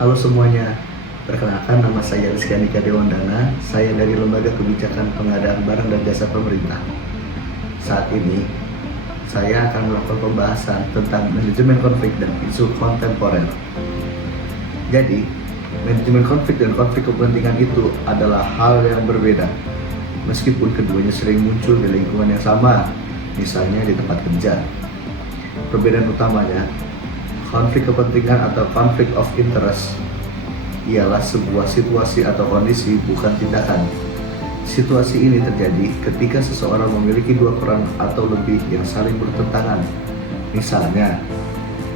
Halo semuanya, perkenalkan nama saya Rizky Andika Dewandana. Saya dari Lembaga Kebijakan Pengadaan Barang dan Jasa Pemerintah. Saat ini, saya akan melakukan pembahasan tentang manajemen konflik dan isu kontemporer. Jadi, manajemen konflik dan konflik kepentingan itu adalah hal yang berbeda. Meskipun keduanya sering muncul di lingkungan yang sama, misalnya di tempat kerja. Perbedaan utamanya, konflik kepentingan atau conflict of interest ialah sebuah situasi atau kondisi, bukan tindakan. Situasi ini terjadi ketika seseorang memiliki dua peran atau lebih yang saling bertentangan. Misalnya,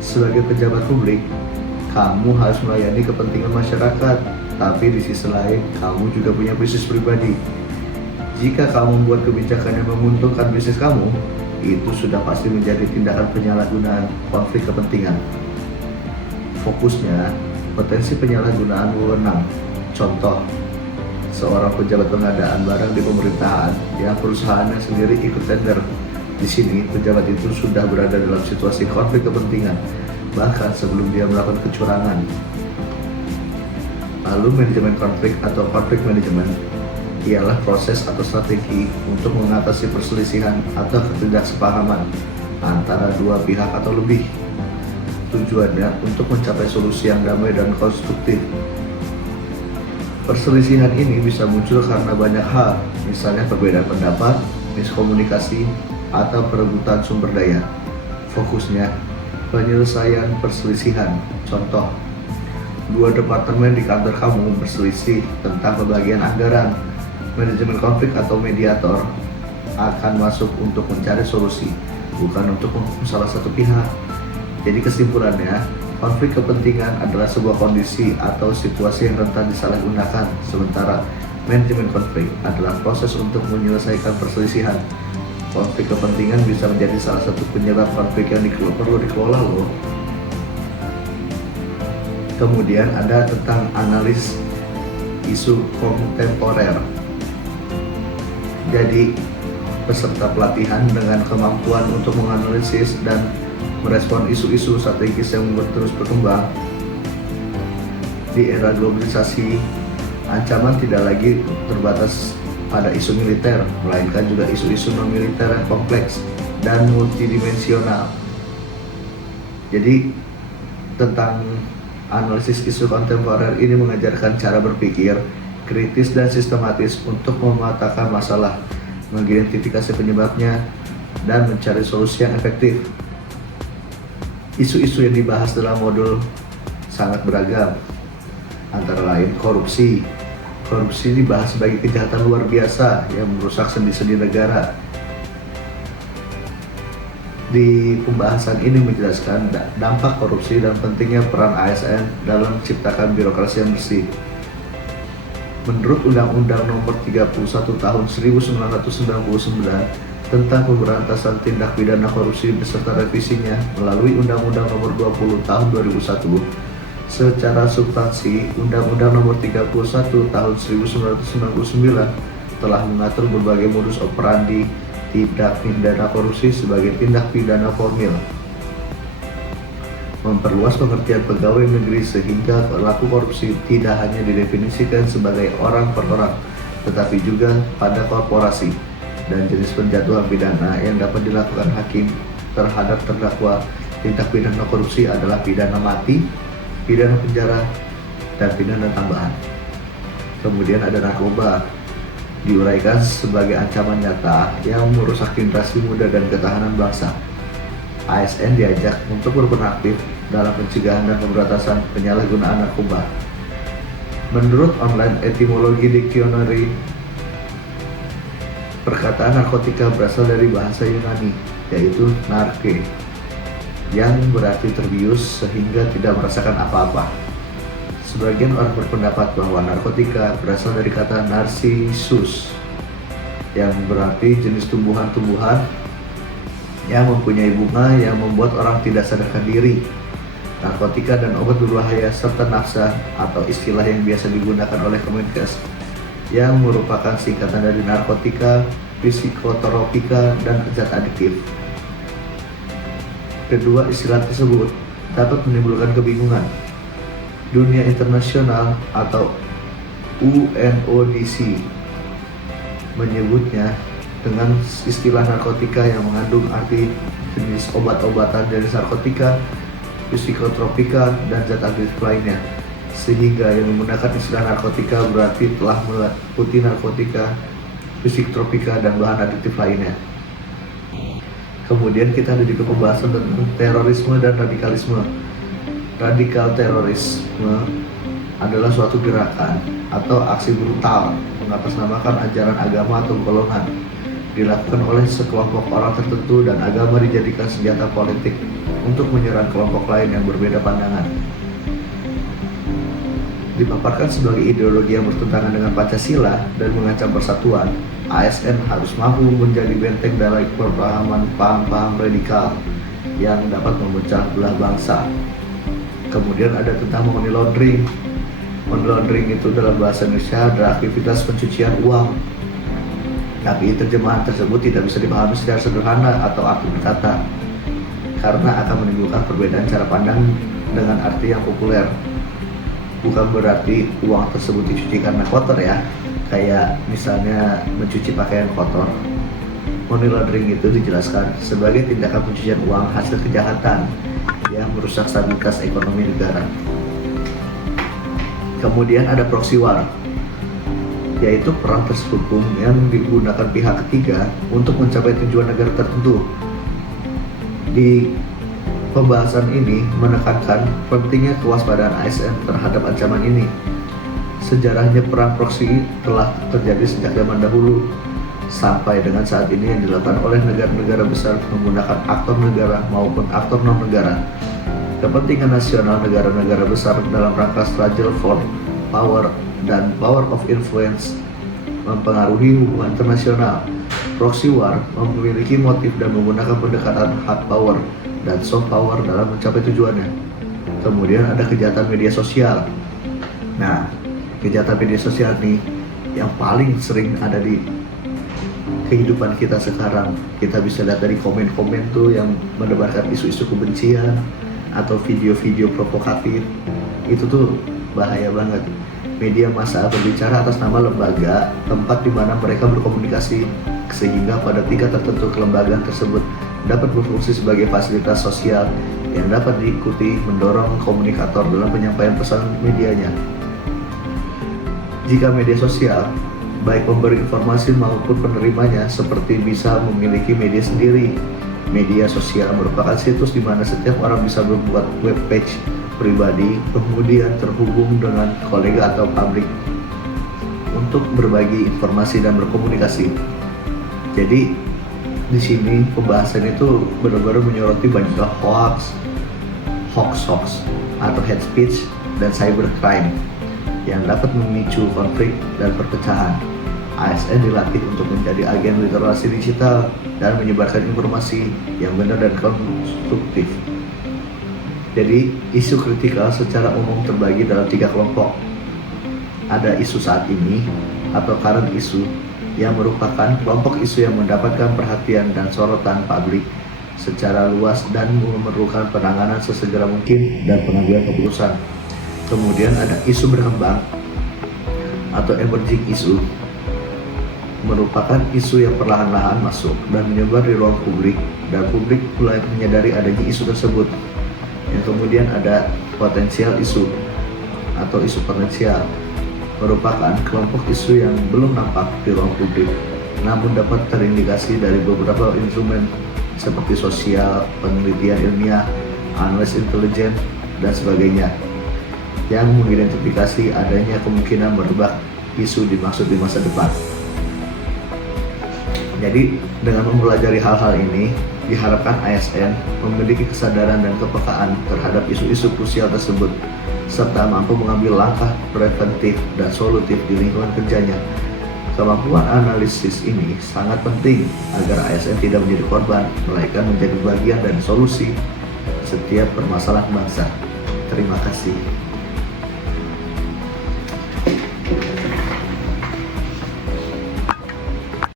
sebagai pejabat publik, kamu harus melayani kepentingan masyarakat, tapi di sisi lain, kamu juga punya bisnis pribadi. Jika kamu membuat kebijakan yang menguntungkan bisnis kamu, itu sudah pasti menjadi tindakan penyalahgunaan konflik kepentingan. Fokusnya, potensi penyalahgunaan wewenang. Contoh, seorang pejabat pengadaan barang di pemerintahan yang perusahaannya sendiri ikut tender. Di sini, pejabat itu sudah berada dalam situasi konflik kepentingan, bahkan sebelum dia melakukan kecurangan. Lalu manajemen konflik atau konflik manajemen ialah proses atau strategi untuk mengatasi perselisihan atau ketidaksepahaman antara dua pihak atau lebih. Tujuannya untuk mencapai solusi yang damai dan konstruktif. Perselisihan ini bisa muncul karena banyak hal, misalnya perbedaan pendapat, miskomunikasi, atau perebutan sumber daya. Fokusnya, penyelesaian perselisihan. Contoh, dua departemen di kantor kamu berselisih tentang pembagian anggaran. Manajemen konflik atau mediator akan masuk untuk mencari solusi, bukan untuk menghukum salah satu pihak. Jadi kesimpulannya, konflik kepentingan adalah sebuah kondisi atau situasi yang rentan disalahgunakan, sementara manajemen konflik adalah proses untuk menyelesaikan perselisihan. Konflik kepentingan bisa menjadi salah satu penyebab konflik yang perlu dikelola loh. Kemudian ada tentang analis isu kontemporer. Jadi, peserta pelatihan dengan kemampuan untuk menganalisis dan merespon isu-isu strategis yang terus berkembang. Di era globalisasi, ancaman tidak lagi terbatas pada isu militer, melainkan juga isu-isu non-militer yang kompleks dan multidimensional. Jadi, tentang analisis isu kontemporer ini mengajarkan cara berpikir kritis dan sistematis untuk memetakan masalah, mengidentifikasi penyebabnya, dan mencari solusi yang efektif. Isu-isu yang dibahas dalam modul sangat beragam, antara lain korupsi. Korupsi dibahas sebagai kejahatan luar biasa yang merusak sendi-sendi negara. Di pembahasan ini menjelaskan dampak korupsi dan pentingnya peran ASN dalam menciptakan birokrasi yang bersih. Menurut Undang-Undang Nomor 31 Tahun 1999 tentang pemberantasan tindak pidana korupsi beserta revisinya melalui Undang-Undang Nomor 20 Tahun 2001, secara substansi Undang-Undang Nomor 31 Tahun 1999 telah mengatur berbagai modus operandi tindak pidana korupsi sebagai tindak pidana formil, memperluas pengertian pegawai negeri sehingga pelaku korupsi tidak hanya didefinisikan sebagai orang per orang, tetapi juga pada korporasi, dan jenis penjatuhan pidana yang dapat dilakukan hakim terhadap terdakwa tindak pidana korupsi adalah pidana mati, pidana penjara, dan pidana tambahan. Kemudian ada narkoba, diuraikan sebagai ancaman nyata yang merusak generasi muda dan ketahanan bangsa. ASN diajak untuk berperan aktif dalam pencegahan dan pemberantasan penyalahgunaan narkoba. Menurut Online Etymology Dictionary, perkataan narkotika berasal dari bahasa Yunani, yaitu narke, yang berarti terbius sehingga tidak merasakan apa-apa. Sebagian orang berpendapat bahwa narkotika berasal dari kata narcissus, yang berarti jenis tumbuhan-tumbuhan yang mempunyai bunga yang membuat orang tidak sadarkan diri. Narkotika dan obat berbahaya serta nafsa atau istilah yang biasa digunakan oleh Kemenkes, yang merupakan singkatan dari narkotika, psikotropika, dan zat adiktif. Kedua istilah tersebut dapat menimbulkan kebingungan. Dunia internasional atau UNODC menyebutnya dengan istilah narkotika yang mengandung arti jenis obat-obatan dari narkotika, psikotropika, dan zat aktif lainnya. Sehingga yang menggunakan istilah narkotika berarti telah meliputi narkotika, psikotropika, dan bahan adiktif lainnya. Kemudian kita ada juga pembahasan tentang terorisme dan radikalisme. Radikal terorisme adalah suatu gerakan atau aksi brutal mengatasnamakan ajaran agama atau golongan, dilakukan oleh sekelompok orang tertentu dan agama dijadikan senjata politik untuk menyerang kelompok lain yang berbeda pandangan. Dipaparkan sebagai ideologi yang bertentangan dengan Pancasila dan mengancam persatuan, ASN harus mampu menjadi benteng dari pemahaman paham-paham radikal yang dapat memecah belah bangsa. Kemudian ada tentang money laundering. Money laundering itu dalam bahasa Indonesia adalah aktivitas pencucian uang. Tapi terjemahan tersebut tidak bisa dipahami secara sederhana atau arti berkata, karena akan menimbulkan perbedaan cara pandang dengan arti yang populer. Bukan berarti uang tersebut dicuci karena kotor ya, kayak misalnya mencuci pakaian kotor. Money laundering itu dijelaskan sebagai tindakan pencucian uang hasil kejahatan yang merusak stabilitas ekonomi negara. Kemudian ada proxy war, yaitu perang terselubung yang digunakan pihak ketiga untuk mencapai tujuan negara tertentu. Di pembahasan ini menekankan pentingnya kewaspadaan ASN terhadap ancaman ini. Sejarahnya perang proxy telah terjadi sejak zaman dahulu sampai dengan saat ini yang dilakukan oleh negara-negara besar menggunakan aktor negara maupun aktor non-negara. Kepentingan nasional negara-negara besar dalam rangka struggle for power dan power of influence mempengaruhi hubungan internasional. Proxy war memiliki motif dan menggunakan pendekatan hard power dan soft power dalam mencapai tujuannya. Kemudian ada kejahatan media sosial. Nah, kejahatan media sosial nih yang paling sering ada di kehidupan kita sekarang. Kita bisa lihat dari komen-komen tuh yang menebarkan isu-isu kebencian atau video-video provokatif. Itu tuh bahaya banget. Media massa berbicara atas nama lembaga, tempat di mana mereka berkomunikasi, sehingga pada tingkat tertentu kelembagaan tersebut dapat berfungsi sebagai fasilitas sosial yang dapat diikuti mendorong komunikator dalam penyampaian pesan medianya. Jika media sosial, baik pemberi informasi maupun penerimanya, seperti bisa memiliki media sendiri. Media sosial merupakan situs di mana setiap orang bisa membuat web page pribadi, kemudian terhubung dengan kolega atau publik untuk berbagi informasi dan berkomunikasi. Jadi di sini pembahasan itu benar-benar menyoroti banyak hoax atau hate speech dan cybercrime yang dapat memicu konflik dan perpecahan. ASN dilatih untuk menjadi agen literasi digital dan menyebarkan informasi yang benar dan konstruktif. Jadi, isu kritikal secara umum terbagi dalam 3 kelompok. Ada isu saat ini atau current issue, yang merupakan kelompok isu yang mendapatkan perhatian dan sorotan publik secara luas dan memerlukan penanganan sesegera mungkin dan pengambilan keputusan. Kemudian ada isu berkembang atau emerging issue, merupakan isu yang perlahan-lahan masuk dan menyebar di ruang publik dan publik mulai menyadari adanya isu tersebut. Yang kemudian ada potensial isu atau isu potensial, merupakan kelompok isu yang belum nampak di ruang publik namun dapat terindikasi dari beberapa instrumen seperti sosial, penelitian ilmiah, analisis intelijen, dan sebagainya yang mengidentifikasi adanya kemungkinan merebak isu dimaksud di masa depan. Jadi dengan mempelajari hal-hal ini, diharapkan ASN memiliki kesadaran dan kepekaan terhadap isu-isu krusial tersebut, serta mampu mengambil langkah preventif dan solutif di lingkungan kerjanya. Kemampuan analisis ini sangat penting agar ASN tidak menjadi korban, melainkan menjadi bagian dari solusi setiap permasalahan bangsa. Terima kasih.